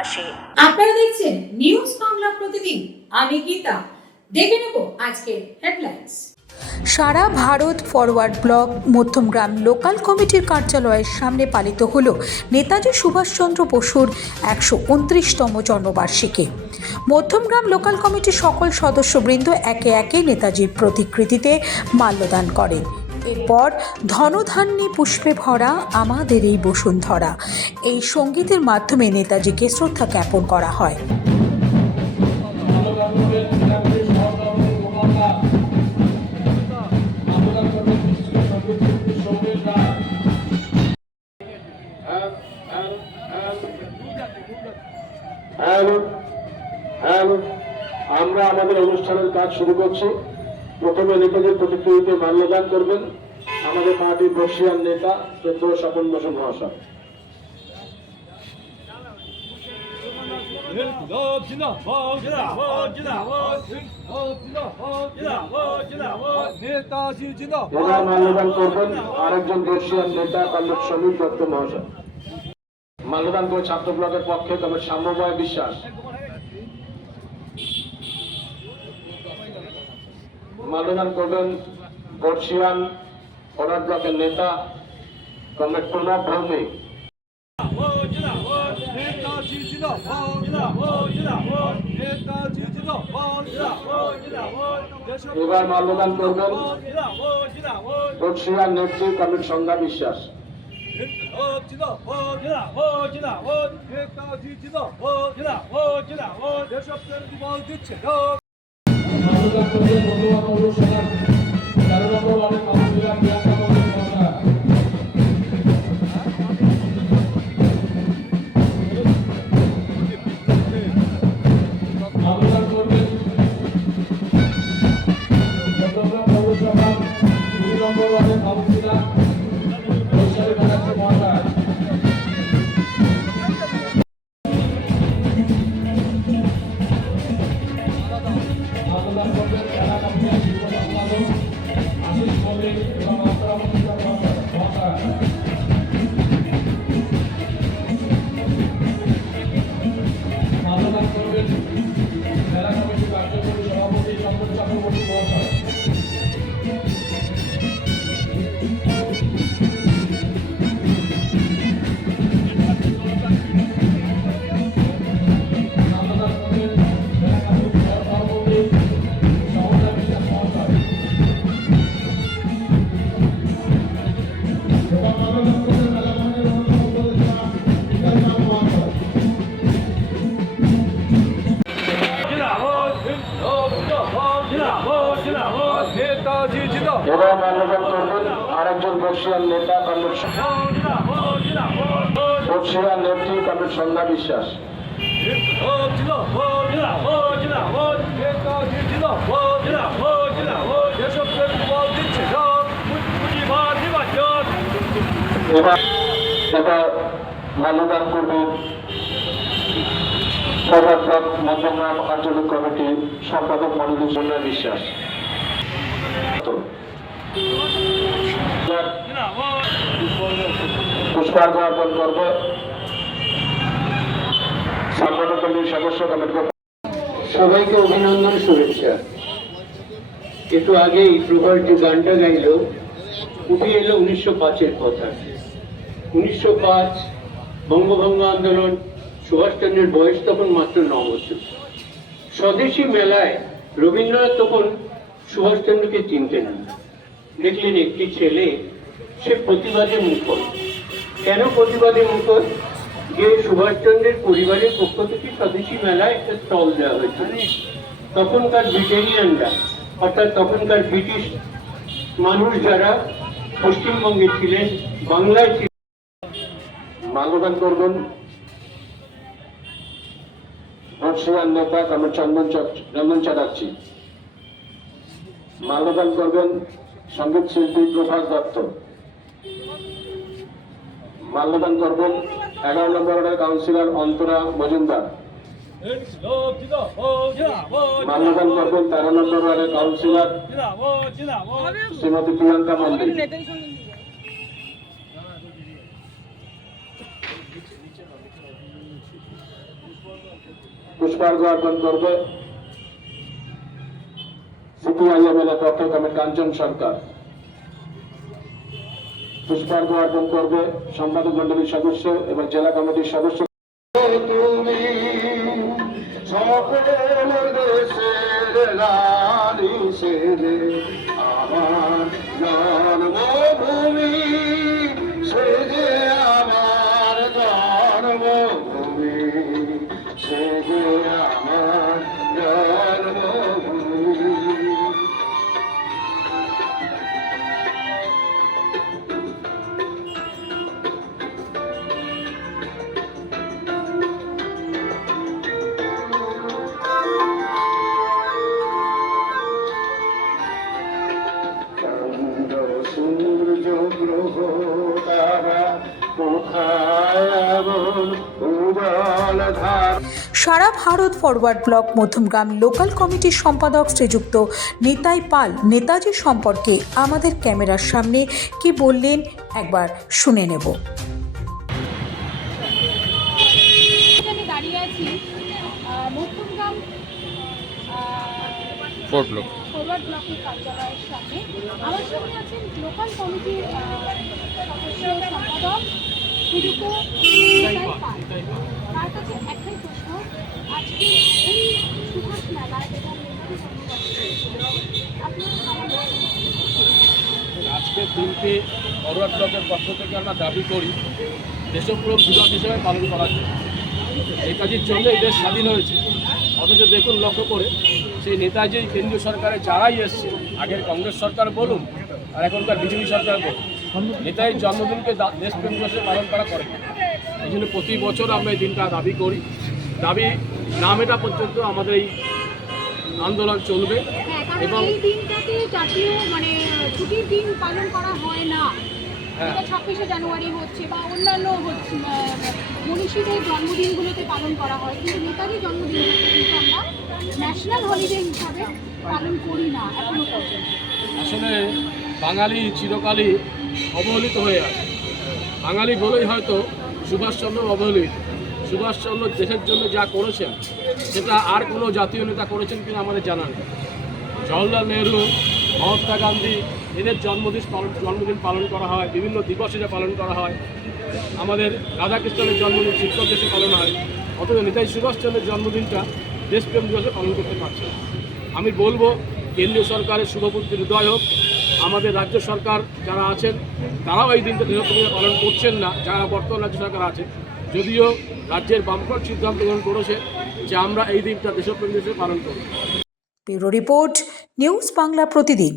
পাশে। আপনারা দেখছেন নিউজ বাংলা প্রতিদিন। আমি গীতা। দেখে নেব আজকের হেডলাইন্স সারা Bharat Forward Bloc Madhyamgram local কমিটির কার্যালয়ের সামনে পালিত হল নেতাজি সুভাষচন্দ্র বসুর একশো উনত্রিশতম জন্মবার্ষিকী। মধ্যমগ্রাম লোকাল কমিটির সকল সদস্যবৃন্দ একে একে নেতাজির প্রতিকৃতিতে মাল্যদান করেন। এরপর ধনধান্যে পুষ্পে ভরা আমাদের এই বসুন্ধরা। এই সঙ্গীতের মাধ্যমে নেতাজিকে শ্রদ্ধা জ্ঞাপন করা হয়। হ্যালো হ্যালো আমরা আমাদের অনুষ্ঠানের কাজ শুরু করছি। প্রথমে নেতাজির প্রতিক্রিয়াতে মাল্যদান করবেন। আমাদের পার্টির বর্ষিয়ান নেতা শ্রদ্ধ স্বপন বসু মহাশয় মাল্যদান করবেন আরেকজন বর্ষিয়ান নেতা কমরেড সমীর দত্ত মহাশয়। মাল্যদান করে ছাত্র ব্লকের পক্ষে কমরেড সাম্যময় বিশ্বাস। মাল্যদান করবেন বর্ষিয়ান ফরাদ ব্লকের নেতা কমরেড প্রণব ভৌমিক। এবার মাল্যদান করবেন বর্ষিয়ান নেত্রী কমরেড সন্ধ্যা বিশ্বাস। ইনকলাব জিন্দাবাদ জিন্দাবাদ জিন্দাবাদ নেতাজি জিন্দাবাদ জিন্দাবাদ জিন্দাবাদ বর্ষিয়ান নেতা কমরেড বর্ষিয়ান নেত্রী কমরেড সন্ধ্যা বিশ্বাস। এবার এবার মাল্যদান করবেন ফরওয়ার্ড ব্লক আঞ্চলিক কমিটি সম্পাদক মনোজ বিশ্বাস। সবাইকে অভিনন্দন, শুভেচ্ছা। একটু প্রবল যে গানটা গাইল, উঠে এলো উনিশশো পাঁচের কথা। উনিশশো পাঁচ বঙ্গভঙ্গ আন্দোলন, সুভাষচন্দ্রের বয়স তখন মাত্র ন বছর। স্বদেশী মেলায় রবীন্দ্রনাথ তখন সুভাষচন্দ্রকে চিনতেন দেখলেন একটি ছেলে সে প্রতিবাদে মুখর। কেন প্রতিবাদে মুখর? যে সুভাষচন্দ্রের পরিবারের পক্ষ থেকে স্বদেশী মেলায় একটা স্টল দেওয়া হয়েছিল তখনকার ব্রিটেনিয়ানরা, অর্থাৎ তখনকার ব্রিটিশ মানুষ যারা পশ্চিমবঙ্গে ছিলেন, বাংলায় ছিলেন। মাল্যদান করবেন। বর্ষিয়ান নেতা কমরেড চন্দন চন্দন চ্যাটার্জি। মাল্যদান করবেন সংগীত শিল্পী প্রভাস দত্ত। মাল্যদান করবেন এগারো নম্বর ওয়ার্ডের কাউন্সিলর অন্তরা মজুমদার। মাল্যদান করবেন তেরো নম্বর ওয়ার্ডের কাউন্সিলর শ্রীমতী প্রিয়াঙ্কা মন্দির পুষ্পার্ঘ অর্পণ করবে সিপিআইএম এর পক্ষ কমিটি কাঞ্চন সরকার। পুষ্পার্ঘ অর্পণ করবে সম্পাদক মন্ডলীর সদস্য এবং জেলা কমিটির সদস্য। তুমি সকল দেশের রানী সে যে আমার জন্মভূমি সে যে সারা Bharat Forward Bloc Madhyamgram local কমিটির সম্পাদক শ্রীযুক্ত নিতাই পাল নেতাজি সম্পর্কে আমাদের ক্যামেরার সামনে কি বললেন একবার শুনে নেব। দাঁড়িয়ে আছি মধ্যমগ্রাম ফোর ব্লক ফরওয়ার্ড ব্লকের কার্যালয়ের সামনে। আমার সামনে আছেন লোকাল কমিটির সদস্য সম্পাদক সুদীপ তার কাছে একটাই প্রশ্ন আজকে এই সুভাষ এবং? আজকের দিনটি ফরওয়ার্ড ব্লকের পক্ষ থেকে আমরা দাবি করি দেশপ্রেম দিবস হিসেবে পালন করার জন্য নেতাজির জন্য এই দেশ স্বাধীন হয়েছে। অথচ দেখুন লক্ষ্য করে সেই নেতাজি কেন্দ্রীয় সরকারে যারাই এসছে আগের কংগ্রেস সরকার বলুন আর এখনকার বিজেপি সরকার বলুন নেতাজির জন্মদিনকে দেশপ্রেম দিবসে পালন করা করে এই জন্য প্রতি বছর আমরা এই দিনটা দাবি করি। দাবি না মেটা পর্যন্ত আমাদের এই আন্দোলন চলবে হ্যাঁ এবং জাতীয় মানে ছুটির দিন পালন করা হয় না। হ্যাঁ। ছাব্বিশে জানুয়ারি হচ্ছে বা অন্যান্য মনীষীদের জন্মদিনগুলোতে পালন করা হয়। কিন্তু নেতাজির জন্মদিন কিন্তু আমরা ন্যাশনাল হলিডে হিসাবে পালন করি না এখনও পর্যন্ত। আসলে বাঙালি চিরকালই অবহেলিত হয়ে আছে। বাঙালি বলেই হয়তো সুভাষচন্দ্র অবহেলিত। সুভাষচন্দ্র দেশের জন্য যা করেছেন, সেটা আর কোনো জাতীয় নেতা করেছেন কিনা আমাদের জানা নেই। জওয়াহরলাল নেহরু, মহাত্মা গান্ধী, এদের জন্মদিন পালন জন্মদিন পালন করা হয়, বিভিন্ন দিবস হিসেবে পালন করা হয়। আমাদের রাধাকৃষ্ণের জন্মদিন শিক্ষক দেশে পালন হয়, অথচ নেতাজি সুভাষচন্দ্রের জন্মদিনটা দেশপ্রেম দিবসে পালন করতে পারছে আমি বলব, কেন্দ্রীয় সরকারের শুভবুদ্ধি হৃদয় হোক আমাদের রাজ্য সরকার যারা আছেন, তারাও এই দিনটা দেশপ্রেম পালন করছেন না, যারা বর্তমান রাজ্য সরকার আছে। যদিও রাজ্যের বামফ্রন্ট সিদ্ধান্ত গ্রহণ করেছে যে আমরা এই দিনটা দেশপ্রেম দেশে পালন করব। ব্যুরো রিপোর্ট, নিউজ বাংলা প্রতিদিন।